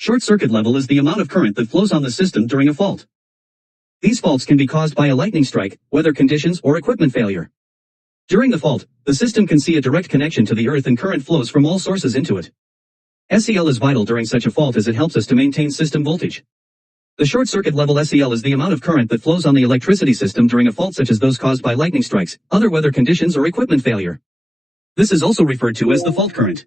Short circuit level is the amount of current that flows on the system during a fault. These faults can be caused by a lightning strike, weather conditions, or equipment failure. During the fault, the system can see a direct connection to the earth and current flows from all sources into it. SCL is vital during such a fault as it helps us to maintain system voltage. The short circuit level SCL is the amount of current that flows on the electricity system during a fault such as those caused by lightning strikes, other weather conditions, or equipment failure. This is also referred to as the fault current.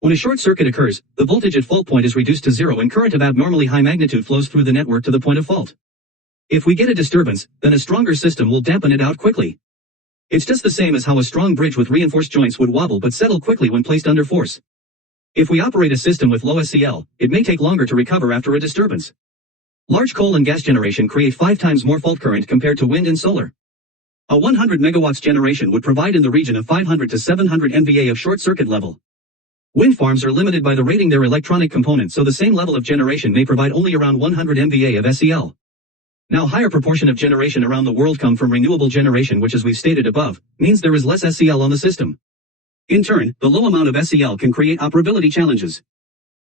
When a short circuit occurs, the voltage at fault point is reduced to zero and current of abnormally high magnitude flows through the network to the point of fault. If we get a disturbance, then a stronger system will dampen it out quickly. It's just the same as how a strong bridge with reinforced joints would wobble but settle quickly when placed under force. If we operate a system with low SCL, it may take longer to recover after a disturbance. Large coal and gas generation create 5 times more fault current compared to wind and solar. A 100 megawatts generation would provide in the region of 500 to 700 MVA of short circuit level. Wind farms are limited by the rating their electronic components, so the same level of generation may provide only around 100 MVA of SCL. Now higher proportion of generation around the world come from renewable generation, which as we've stated above, means there is less SCL on the system. In turn, the low amount of SCL can create operability challenges.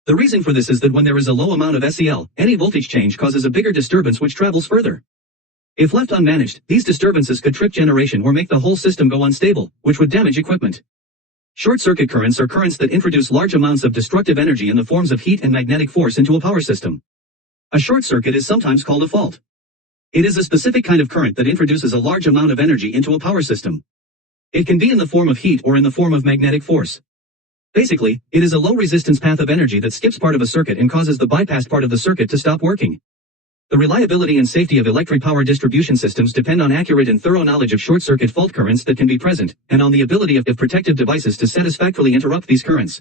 The reason for this is that when there is a low amount of SCL, any voltage change causes a bigger disturbance which travels further. If left unmanaged, these disturbances could trip generation or make the whole system go unstable, which would damage equipment. Short circuit currents are currents that introduce large amounts of destructive energy in the forms of heat and magnetic force into a power system. A short circuit is sometimes called a fault. It is a specific kind of current that introduces a large amount of energy into a power system. It can be in the form of heat or in the form of magnetic force. Basically, it is a low resistance path of energy that skips part of a circuit and causes the bypassed part of the circuit to stop working. The reliability and safety of electric power distribution systems depend on accurate and thorough knowledge of short circuit fault currents that can be present, and on the ability of protective devices to satisfactorily interrupt these currents.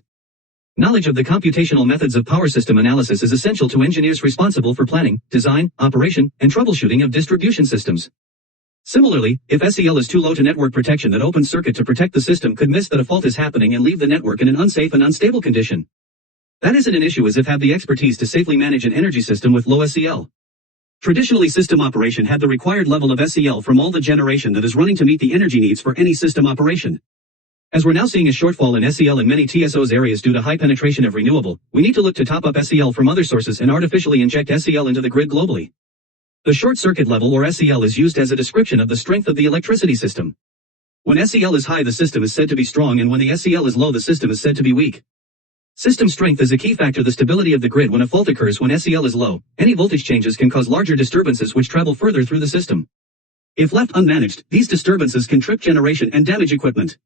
Knowledge of the computational methods of power system analysis is essential to engineers responsible for planning, design, operation, and troubleshooting of distribution systems. Similarly, if SCL is too low to network protection, that open circuit to protect the system could miss that a fault is happening and leave the network in an unsafe and unstable condition. That isn't an issue as if have the expertise to safely manage an energy system with low SCL. Traditionally, system operation had the required level of SCL from all the generation that is running to meet the energy needs for any system operation. As we're now seeing a shortfall in SCL in many TSOs areas due to high penetration of renewable, we need to look to top up SCL from other sources and artificially inject SCL into the grid globally. The short circuit level or SCL is used as a description of the strength of the electricity system. When SCL is high, the system is said to be strong, and when the SCL is low, the system is said to be weak. System strength is a key factor. The stability of the grid when a fault occurs. When SCL is low, any voltage changes can cause larger disturbances which travel further through the system. If left unmanaged, these disturbances can trip generation and damage equipment.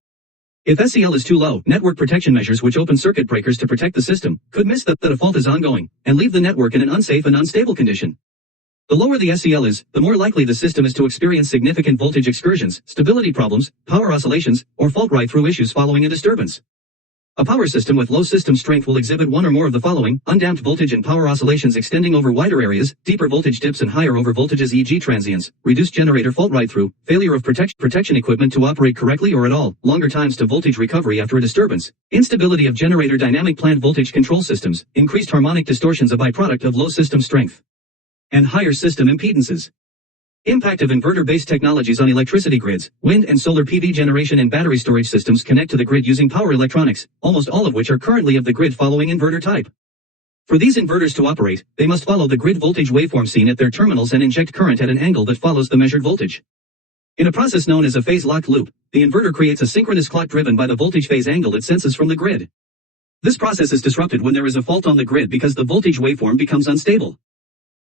If SCL is too low, network protection measures which open circuit breakers to protect the system could miss that a fault is ongoing and leave the network in an unsafe and unstable condition. The lower the SCL is, the more likely the system is to experience significant voltage excursions, stability problems, power oscillations, or fault right-through issues following a disturbance. A power system with low system strength will exhibit one or more of the following: undamped voltage and power oscillations extending over wider areas, deeper voltage dips and higher over voltages, e.g. transients, reduced generator fault right-through, failure of protection equipment to operate correctly or at all, longer times to voltage recovery after a disturbance, instability of generator dynamic plant voltage control systems, increased harmonic distortions, a byproduct of low system strength, and higher system impedances. Impact of inverter-based technologies on electricity grids. Wind and solar PV generation and battery storage systems connect to the grid using power electronics, almost all of which are currently of the grid following inverter type. For these inverters to operate, they must follow the grid voltage waveform seen at their terminals and inject current at an angle that follows the measured voltage. In a process known as a phase-locked loop, the inverter creates a synchronous clock driven by the voltage phase angle it senses from the grid. This process is disrupted when there is a fault on the grid because the voltage waveform becomes unstable.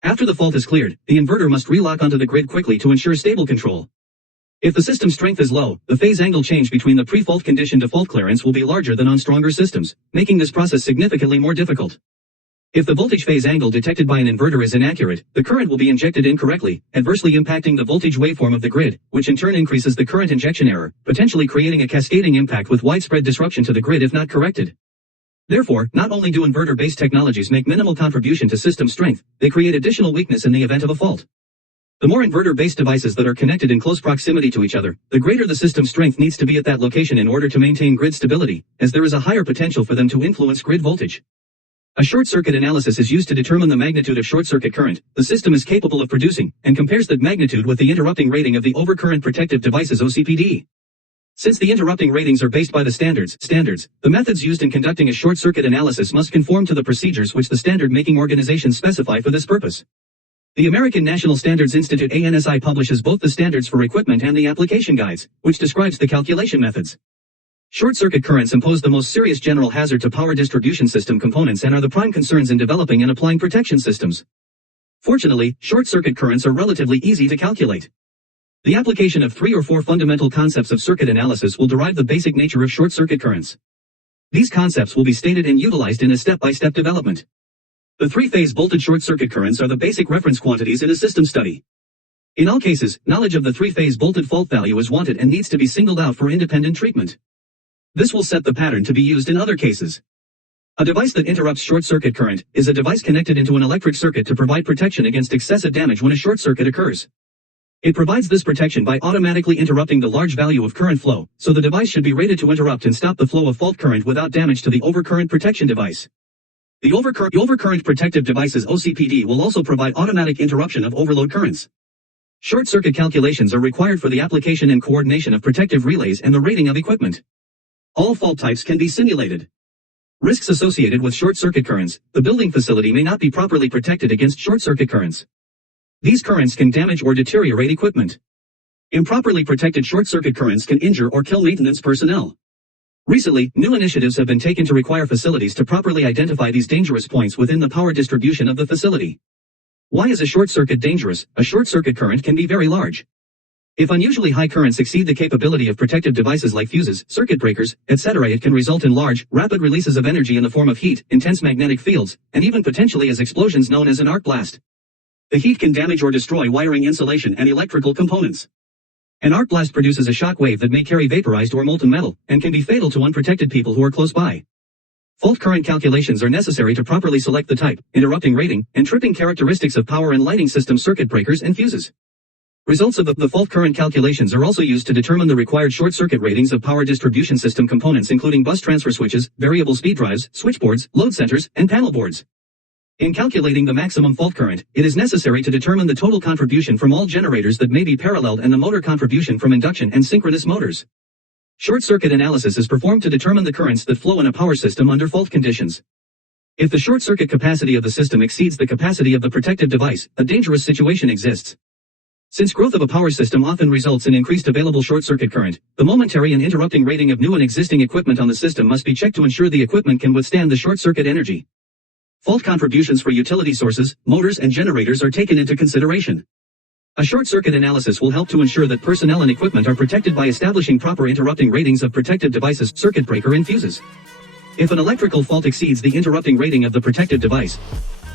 After the fault is cleared, the inverter must relock onto the grid quickly to ensure stable control. If the system strength is low, the phase angle change between the pre-fault condition to fault clearance will be larger than on stronger systems, making this process significantly more difficult. If the voltage phase angle detected by an inverter is inaccurate, the current will be injected incorrectly, adversely impacting the voltage waveform of the grid, which in turn increases the current injection error, potentially creating a cascading impact with widespread disruption to the grid if not corrected. Therefore, not only do inverter-based technologies make minimal contribution to system strength, they create additional weakness in the event of a fault. The more inverter-based devices that are connected in close proximity to each other, the greater the system strength needs to be at that location in order to maintain grid stability, as there is a higher potential for them to influence grid voltage. A short circuit analysis is used to determine the magnitude of short circuit current the system is capable of producing, and compares that magnitude with the interrupting rating of the overcurrent protective devices OCPD. Since the interrupting ratings are based by the standards, the methods used in conducting a short circuit analysis must conform to the procedures which the standard making organizations specify for this purpose. The American National Standards Institute (ANSI) publishes both the standards for equipment and the application guides, which describes the calculation methods. Short-circuit currents impose the most serious general hazard to power distribution system components and are the prime concerns in developing and applying protection systems. Fortunately, short-circuit currents are relatively easy to calculate. The application of 3 or 4 fundamental concepts of circuit analysis will derive the basic nature of short-circuit currents. These concepts will be stated and utilized in a step-by-step development. The 3-phase bolted short-circuit currents are the basic reference quantities in a system study. In all cases, knowledge of the 3-phase bolted fault value is wanted and needs to be singled out for independent treatment. This will set the pattern to be used in other cases. A device that interrupts short-circuit current is a device connected into an electric circuit to provide protection against excessive damage when a short circuit occurs. It provides this protection by automatically interrupting the large value of current flow, so the device should be rated to interrupt and stop the flow of fault current without damage to the overcurrent protection device. The overcurrent protective device's OCPD will also provide automatic interruption of overload currents. Short-circuit calculations are required for the application and coordination of protective relays and the rating of equipment. All fault types can be simulated. Risks associated with short-circuit currents: the building facility may not be properly protected against short-circuit currents. These currents can damage or deteriorate equipment. Improperly protected short-circuit currents can injure or kill maintenance personnel. Recently, new initiatives have been taken to require facilities to properly identify these dangerous points within the power distribution of the facility. Why is a short circuit dangerous? A short circuit current can be very large. If unusually high currents exceed the capability of protective devices like fuses, circuit breakers, etc., it can result in large, rapid releases of energy in the form of heat, intense magnetic fields, and even potentially as explosions known as an arc blast. The heat can damage or destroy wiring, insulation, and electrical components. An arc blast produces a shock wave that may carry vaporized or molten metal, and can be fatal to unprotected people who are close by. Fault current calculations are necessary to properly select the type, interrupting rating, and tripping characteristics of power and lighting system circuit breakers and fuses. Results of the fault current calculations are also used to determine the required short circuit ratings of power distribution system components including bus transfer switches, variable speed drives, switchboards, load centers, and panel boards. In calculating the maximum fault current, it is necessary to determine the total contribution from all generators that may be paralleled and the motor contribution from induction and synchronous motors. Short-circuit analysis is performed to determine the currents that flow in a power system under fault conditions. If the short-circuit capacity of the system exceeds the capacity of the protective device, a dangerous situation exists. Since growth of a power system often results in increased available short-circuit current, the momentary and interrupting rating of new and existing equipment on the system must be checked to ensure the equipment can withstand the short-circuit energy. Fault contributions for utility sources, motors, and generators are taken into consideration. A short-circuit analysis will help to ensure that personnel and equipment are protected by establishing proper interrupting ratings of protective devices, circuit breaker, and fuses. If an electrical fault exceeds the interrupting rating of the protective device,